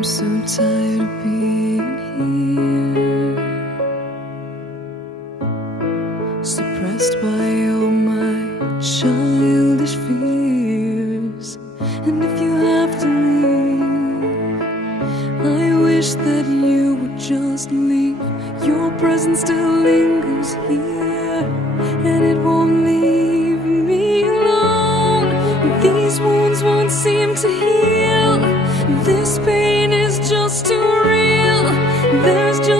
I'm so tired of being here, suppressed by all my childish fears. And if you have to leave, I wish that you would just leave. Your presence still lingers here, and it won't leave me alone. These wounds won't seem to heal. This pain is just too real. There's just